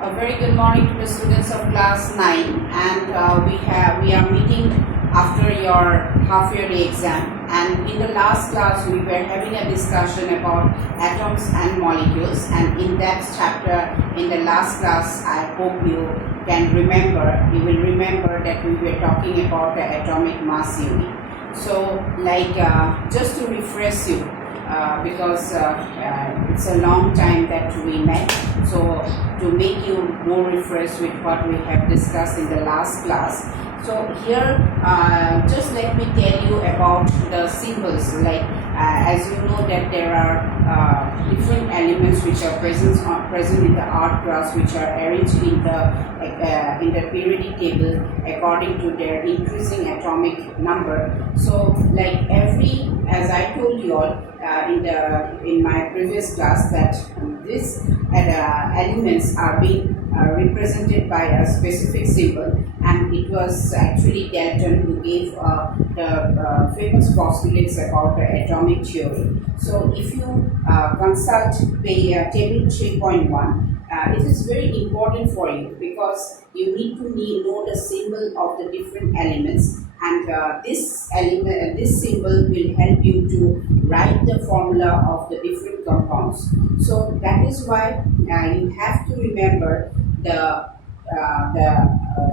A very good morning to the students of class 9, and we are meeting after your half yearly exam. And in the last class we were having a discussion about atoms and molecules, and in that chapter in the last class I hope you will remember that we were talking about the atomic mass unit. So just to refresh you, because it's a long time that we met, so to make you more refreshed with what we have discussed in the last class. So here just let me tell you about the symbols. As you know that there are different elements which are present in the art class, which are arranged in the periodic table according to their increasing atomic number. So as I told you all in my previous class, that these elements are being represented by a specific symbol, and it was actually Dalton who gave the famous postulates about the atomic theory. So if you consult table 3.1, it is very important for you because you need to know the symbol of the different elements, and this symbol will help you to write the formula of the different compounds. So that is why you have to remember the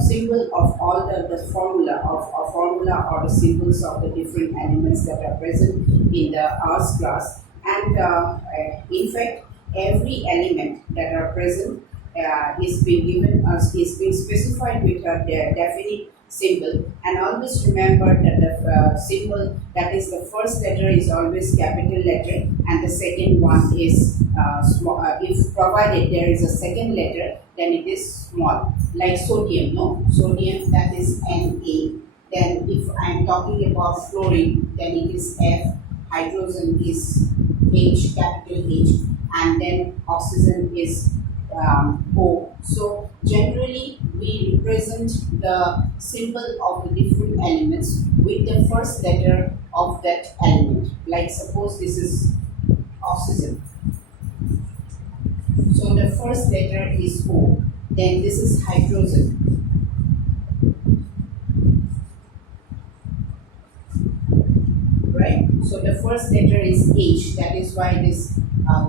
symbol of all the formula or the symbols of the different elements that are present in the arts class. And in fact, every element that are present is being specified with a definite symbol. And always remember that the symbol, that is the first letter, is always capital letter, and the second one is small. If provided there is a second letter, then it is small, like sodium. Sodium, that is Na. Then if I am talking about fluorine, then it is F. Hydrogen is H, capital H, and then oxygen is O. So generally we represent the symbol of the different elements with the first letter of that element. Like suppose this is oxygen. So the first letter is O. Then this is hydrogen. Right? So the first letter is H. That is why it is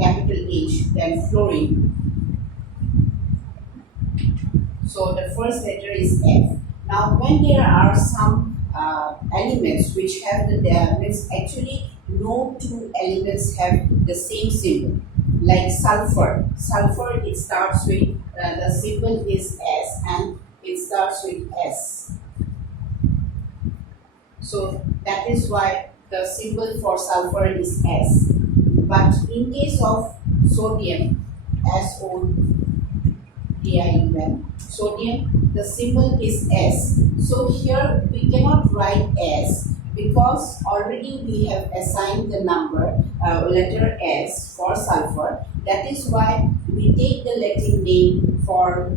capital H. Then fluorine. So the first letter is F. Now when there are some elements which have actually no two elements have the same symbol. Like sulfur. Sulfur, it starts with, the symbol is S and it starts with S. So that is why the symbol for sulfur is S. But in case of sodium, SODIUM, sodium, the symbol is S. So here we cannot write S because already we have assigned the number, letter S for sulfur. That is why we take the Latin name for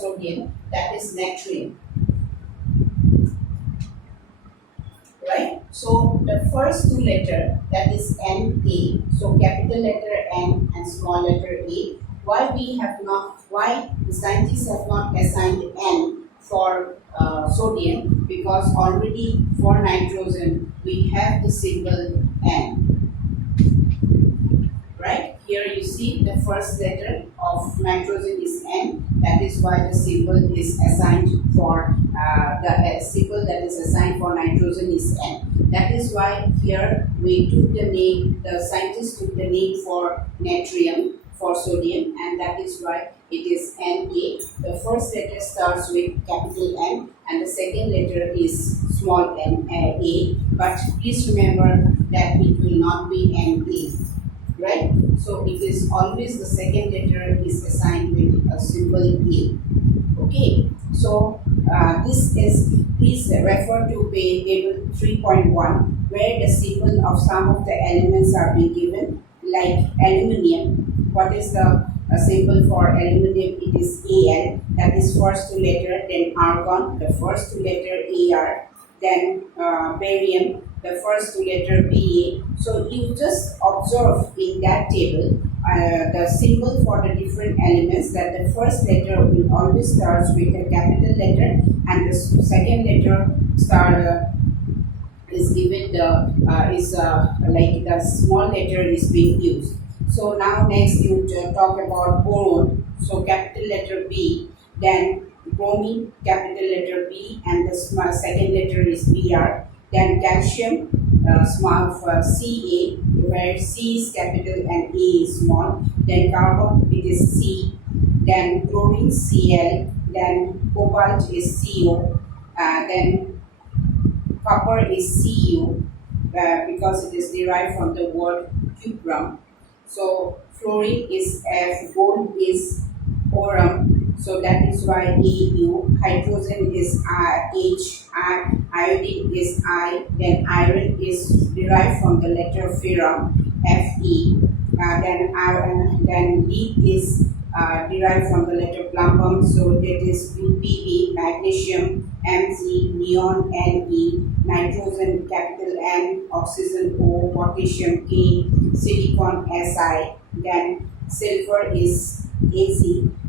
sodium, that is natrium. Right? So the first two letters, that is Na, so capital letter N and small letter A. Why the scientists have not assigned N for sodium? Because already for nitrogen we have the symbol N. Right? Here you see the first letter of nitrogen is N. That is why the symbol is assigned for the symbol that is assigned for nitrogen is N. That is why here we took the name, the scientists took the name for natrium for sodium, and that is why it is Na. The first letter starts with capital N and the second letter is small n, A, but please remember that it will not be Na. Right? So it is always the second letter is assigned with a symbol A. Okay, so this is, please refer to table 3.1 where the symbol of some of the elements are being given, like aluminium. What is the symbol for aluminium? It is Al, that is first two letter, then argon, the first two letter Ar, then barium, the first two letter BA. So you just observe in that table the symbol for the different elements, that the first letter will always starts with a capital letter, and the second letter is given the like the small letter is being used. So now next you talk about boron. So capital letter B, then bromine, capital letter B, and the second letter is Br. Then calcium, small Ca, where C is capital and A is small. Then carbon, it is C. Then chlorine, Cl. Then cobalt is Co. Then copper is Cu, because it is derived from the word cuprum. So fluorine is F, gold is aurum, so that is why Au. Hydrogen is H, iodine is I. Then iron is derived from the letter ferrum, Fe. Then lead is derived from the letter plumbum, so that is Pb. Magnesium, Mg. Neon, Ne. Nitrogen, capital N. Oxygen, O. Potassium, K. Silicon, Si. Then silver is Az.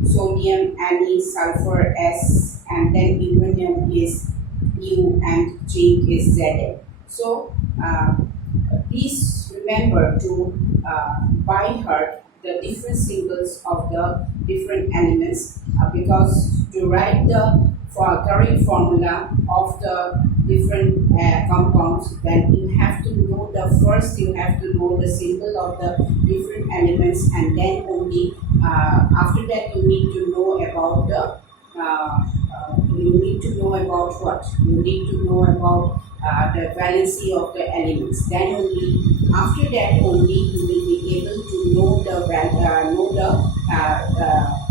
Sodium, Ne. Sulfur, S. And then uranium is U, and zinc is Za. So please remember to by heart the different symbols of the different elements, because to write the correct formula of the different compounds, then you have to know you have to know the symbol of the different elements, and then only after that you need to know about the you need to know about what? You need to know about the valency of the elements. Then only after that only you will be able to know the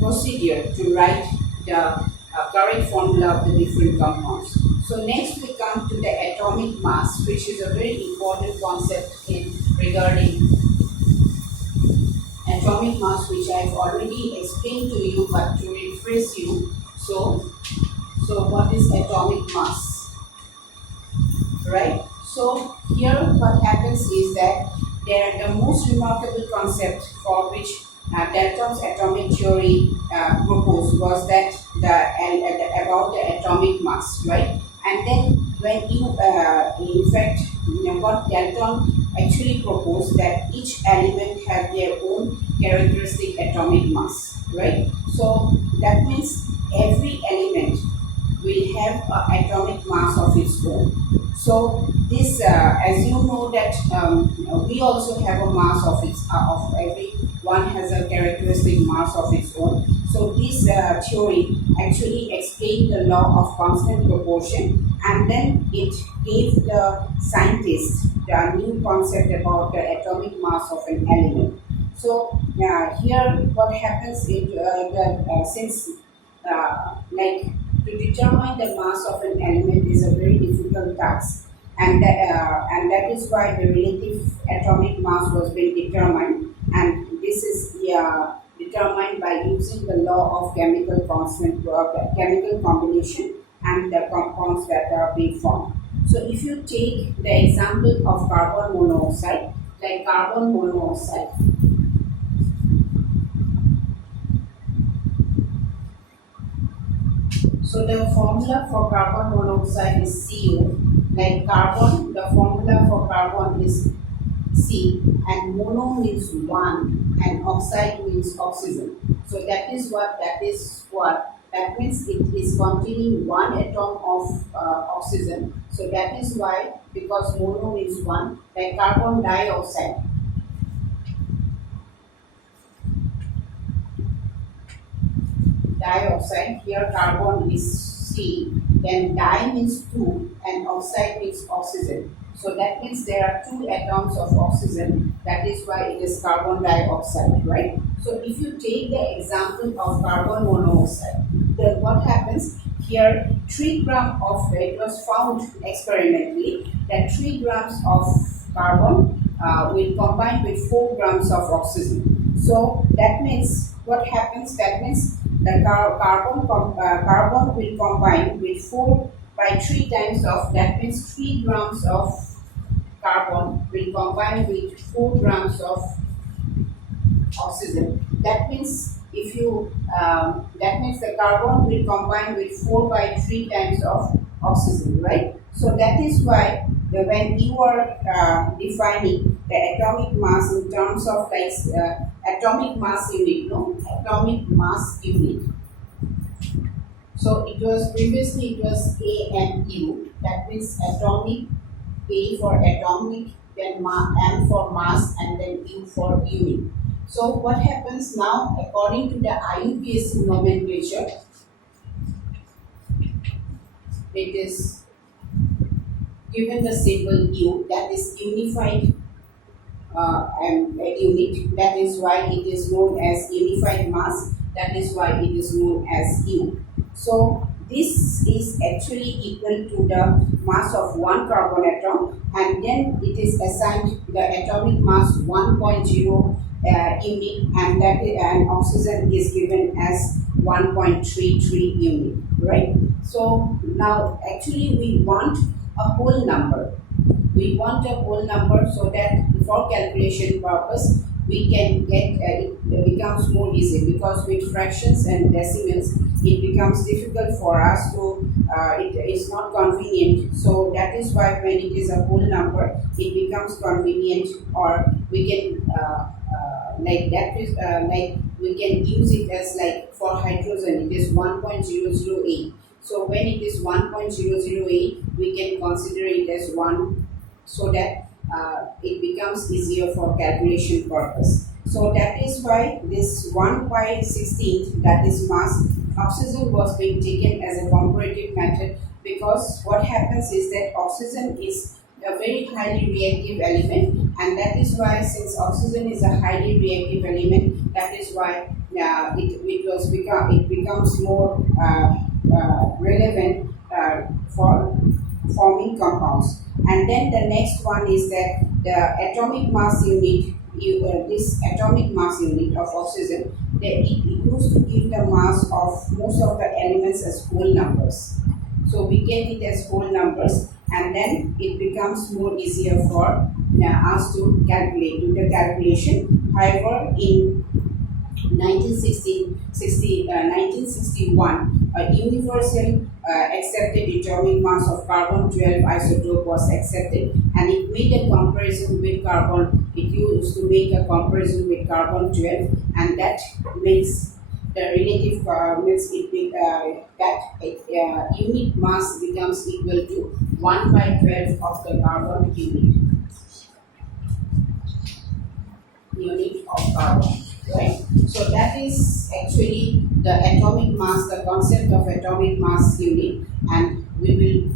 procedure to write the correct formula of the different compounds. So next we come to the atomic mass, which is a very important concept in regarding atomic mass, which I have already explained to you, but to refresh you. So what is atomic mass? Right? So here what happens is that the most remarkable concept for which Dalton's atomic theory proposed was that about the atomic mass, right? And then when you in fact what Dalton actually proposed, that each element have their own characteristic atomic mass, right? So that means every element will have an atomic mass of its own. So this, as you know that we also have a mass of every one has a characteristic mass of its own. So this theory actually explained the law of constant proportion, and then it gave the scientists the new concept about the atomic mass of an element. So here what happens is since like to determine the mass of an element is a very difficult task, and that is why the relative atomic mass was being determined, and this is determined by using the law of chemical combination and the compounds that are being formed. So if you take the example of carbon monoxide, like carbon monoxide. So the formula for carbon monoxide is CO. Like carbon, the formula for carbon is C, and mono means one, and oxide means oxygen. So that means it is containing one atom of oxygen. So that is why, because mono means one, like carbon dioxide. Dioxide, here carbon is C, then di means two, and oxide means oxygen. So that means there are two atoms of oxygen, that is why it is carbon dioxide, right? So if you take the example of carbon monoxide, then what happens here, 3 grams of, it was found experimentally that 3 grams of carbon will combine with 4 grams of oxygen. So that means what happens, that means the carbon will combine with 4 by 3 times of, that means 3 grams of carbon will combine with 4 grams of oxygen. That means if you that means the carbon will combine with 4 by 3 times of oxygen, right? So that is why when you are defining the atomic mass in terms of like atomic mass unit, no, atomic mass unit. So it was previously it was AMU. That means atomic, A for atomic, then M for mass, and then U for unit. So what happens now, according to the IUPAC nomenclature, it is given the symbol U, that is unified unit. That is why it is known as unified mass. That is why it is known as U. So this is actually equal to the mass of one carbon atom, and then it is assigned the atomic mass 1.0 unit, and and oxygen is given as 1.33 unit, right? So now actually we want a whole number. We want a whole number so that for calculation purpose we can get it becomes more easy, because with fractions and decimals it becomes difficult for us to it is not convenient. So that is why when it is a whole number it becomes convenient, or we can like that is like we can use it as like for hydrogen it is 1.008. So when it is 1.008 we can consider it as 1, so that it becomes easier for calculation purpose. So that is why this 1 by 16, that is mass, oxygen was being taken as a comparative method, because what happens is that oxygen is a very highly reactive element, and that is why, since oxygen is a highly reactive element, that is why it becomes more relevant for forming compounds. And then the next one is that the atomic mass unit, this atomic mass unit of oxygen, it used to give the mass of most of the elements as whole numbers. So we get it as whole numbers, and then it becomes more easier for us to calculate, do the calculation. However, in 1961, a universal accepted atomic mass of carbon-12 isotope was accepted, and it made a comparison with carbon. It used to make a comparison with carbon-12, and that makes the relative unit mass becomes equal to 1 by 12 of the carbon unit of carbon. Right. So that is actually the atomic mass, the concept of atomic mass unit, and we will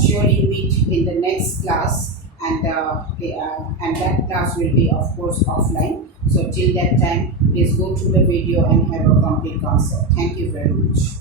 surely meet in the next class, and that class will be of course offline. So till that time, please go through the video and have a complete concept. Thank you very much.